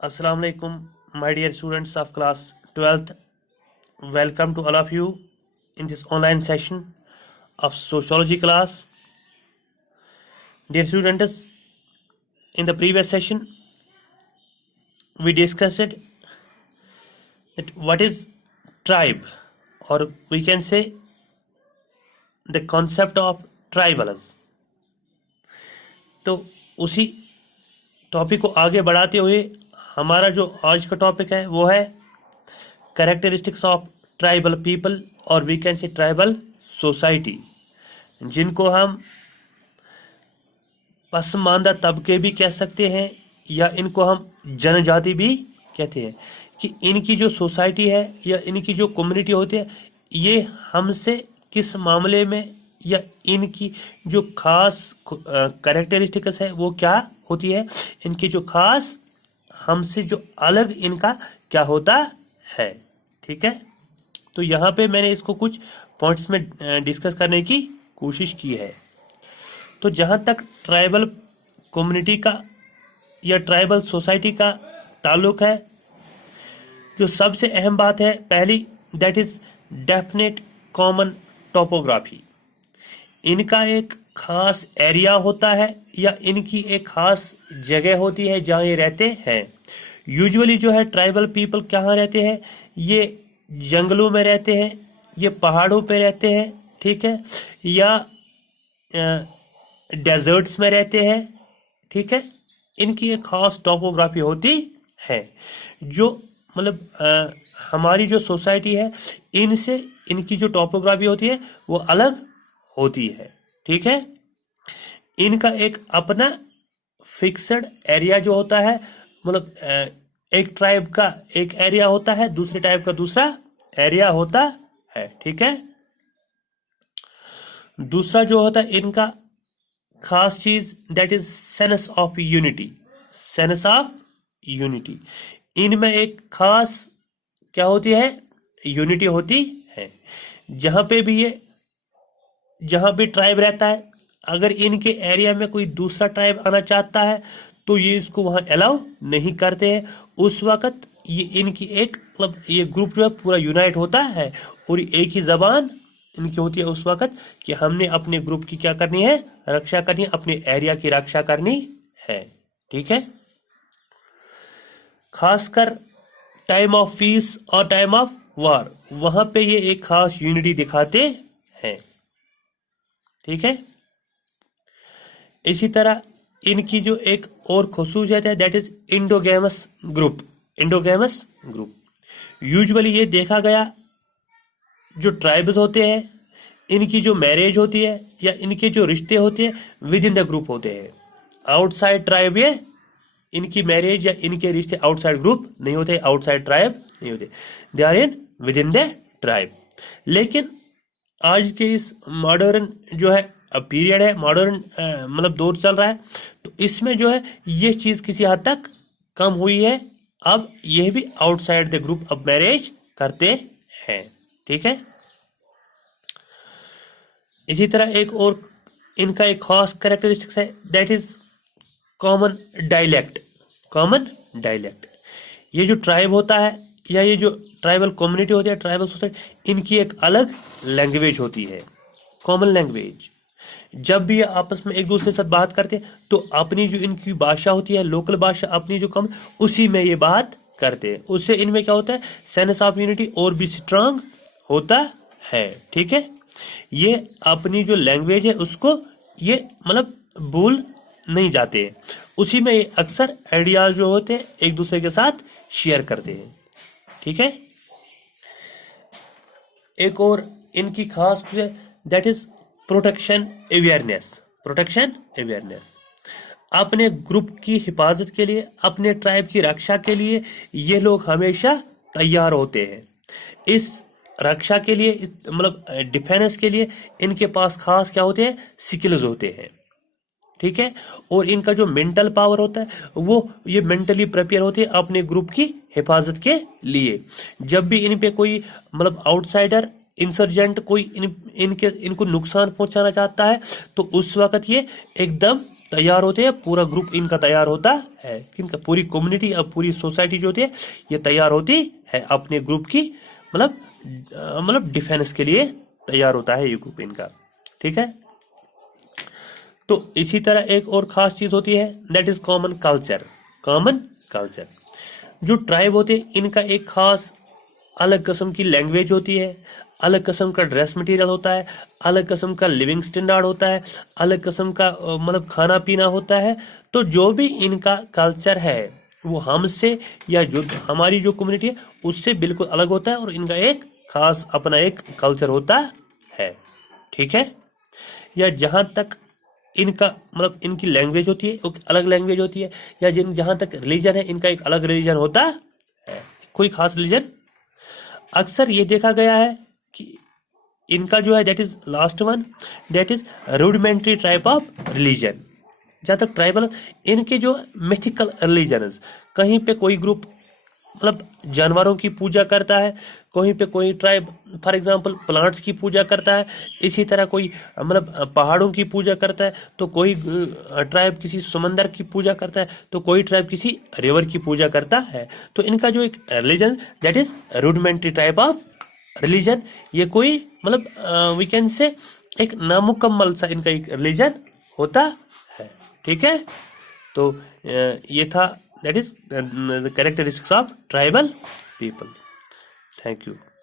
Assalamu alaikum, my dear students of class 12th. Welcome to all of you in this online session of sociology class. Dear students, in the previous session, we discussed that what is tribe, or we can say the concept of tribalism. तो उसी topic को आगे बढ़ाते हुए हमारा जो आज का टॉपिक है वो है कैरेक्टरिस्टिक्स ऑफ ट्राइबल पीपल, और we can say tribal society, जिनको हम पसमानदा तबके भी कह सकते हैं या इनको हम जनजाति भी कहते हैं। कि इनकी जो सोसाइटी है या इनकी जो कम्युनिटी होती है, ये हमसे किस मामले में या इनकी जो खास कैरेक्टरिस्टिक्स है वो क्या होती है, इनकी जो खास हमसे जो अलग इनका क्या होता है। ठीक है, तो यहाँ पे मैंने इसको कुछ पॉइंट्स में डिस्कस करने की कोशिश की है। तो जहाँ तक ट्राइबल कम्युनिटी का या ट्राइबल सोसाइटी का ताल्लुक है, जो सबसे अहम बात है पहली, that is definite common topography. इनका एक खास एरिया होता है या इनकी एक खास जगह होती है जहाँ ये रहते हैं। यूजुअली जो है ट्राइबल पीपल कहाँ रहते हैं, ये जंगलों में रहते हैं, ये पहाड़ों पे रहते हैं, ठीक है, या डेजर्ट्स में रहते हैं। ठीक है, इनकी एक खास टोपोग्राफी होती है, जो मतलब हमारी जो सोसाइटी है इनसे इनकी जो टोपोग्राफी होती है वो अलग होती है। ठीक है, इनका एक अपना फिक्स्ड एरिया जो होता है, मतलब एक ट्राइब का एक एरिया होता है, दूसरे ट्राइब का दूसरा एरिया होता है। ठीक है, दूसरा जो होता है इनका खास चीज, that is sense of unity. Sense of unity, इनमें एक खास क्या होती है, यूनिटी होती है। जहां भी ट्राइब रहता है, अगर इनके एरिया में कोई दूसरा ट्राइब आना चाहता है तो ये इसको वहां अलाउ नहीं करते हैं। उस वक्त ये इनकी एक मतलब ये ग्रुप जो है पूरा यूनाइट होता है और एक ही जबान इनकी होती है उस वक्त कि हमने अपने ग्रुप की क्या करनी है, रक्षा करनी है, अपने एरिया की रक्षा करनी है। ठीक है, खासकर टाइम ऑफ पीस और टाइम ऑफ वॉर, वहां पे ये एक खास यूनिटी दिखाते हैं। ठीक है, इसी तरह इनकी जो एक और खसूसियत है, that is endogamous group. Endogamous group usually ये देखा गया जो ट्राइब्स होते हैं, इनकी जो मैरिज होती है या इनके जो रिश्ते होते हैं विद इन द ग्रुप होते हैं। आउटसाइड ट्राइब ये इनकी मैरिज या इनके रिश्ते आउटसाइड ग्रुप नहीं होते, आउटसाइड ट्राइब नहीं होते, they are in with in the tribe. लेकिन आज के इस मॉडर्न जो है अब पीरियड है, मॉडर्न मतलब दौर चल रहा है, तो इसमें जो है ये चीज किसी हद तक कम हुई है। अब यह भी आउटसाइड द ग्रुप अब मैरिज करते हैं। ठीक है, इसी तरह एक और इनका एक खास कैरेक्टरिस्टिक्स है, that is common dialect. Common dialect, ये जो ट्राइब होता है या ये जो ट्राइबल कम्युनिटी होती है, ट्राइबल सोसाइटी, इनकी एक अलग लैंग्वेज होती है, कॉमन लैंग्वेज। जब भी ये आपस में एक दूसरे के साथ बात करते हैं तो अपनी जो इनकी भाषा होती है, लोकल भाषा, अपनी जो कम, उसी में ये बात करते हैं। उससे इनमें क्या होता है, सेंस ऑफ यूनिटी और भी स्ट्रांग होता है। ठीक है, ये अपनी जो लैंग्वेज है उसको ये मतलब भूल नहीं जाते हैं, उसी में ये अक्सर आइडियाज जो होते हैं एक दूसरे के साथ शेयर करते हैं। ठीक है, एक और इनकी खास that is protection awareness. Protection awareness, अपने ग्रुप की हिफाजत के लिए, अपने ट्राइब की रक्षा के लिए ये लोग हमेशा तैयार होते हैं। इस रक्षा के लिए मतलब डिफेंस के लिए इनके पास खास क्या होते हैं, स्किल्स होते हैं। ठीक है, और इनका जो मेंटल पावर होता है वो ये मेंटली प्रिपेयर होते हैं अपने ग्रुप की हिफाजत के लिए। जब भी इन पे कोई मतलब आउटसाइडर इंसर्जेंट कोई इनको नुकसान पहुंचाना चाहता है तो उस वक्त ये एकदम तैयार होते हैं, पूरा ग्रुप इनका तैयार होता है, इनका पूरी कम्युनिटी अब पूरी सोसाइटी जो होती है ये तैयार होती है अपने ग्रुप की मतलब डिफेंस के लिए तैयार होता है ये ग्रुप इनका। ठीक है, तो इसी तरह एक और खास चीज होती है that is common culture. Common culture, जो ट्राइब होते हैं इनका एक खास अलग किस्म की लैंग्वेज होती है, अलग किस्म का ड्रेस मटेरियल होता है, अलग किस्म का लिविंग स्टैंडर्ड होता है, अलग किस्म का मतलब खाना पीना होता है। तो जो भी इनका कल्चर है वो हमसे या जो हमारी जो कम्युनिटी है उससे बिल्कुल अलग होता है और इनका एक खास अपना एक कल्चर होता है। ठीक है, या जहां तक इनका मतलब इनकी लैंग्वेज होती है एक अलग लैंग्वेज होती है, या जहां तक रिलीजन है इनका एक अलग रिलीजन होता है, कोई खास रिलीजन। अक्सर ये देखा गया है कि इनका जो है that is last one that is rudimentary type of religion. जहां तक ट्राइबल इनके जो मिथिकल रिलीजन, कहीं पे कोई ग्रुप मतलब जानवरों की पूजा करता है, कहीं पे कोई ट्राइब फॉर एग्जांपल प्लांट्स की पूजा करता है, इसी तरह कोई मतलब पहाड़ों की पूजा करता है, तो कोई ट्राइब किसी समंदर की पूजा करता है, तो कोई ट्राइब किसी रिवर की पूजा करता है। तो इनका जो एक religion that is rudimentary type of religion, ये कोई मतलब वी कैन से एक नामुकम्मल सा इनका एक रिलीजन होता है। ठीक है, तो ये था that is the characteristics of tribal people. Thank you.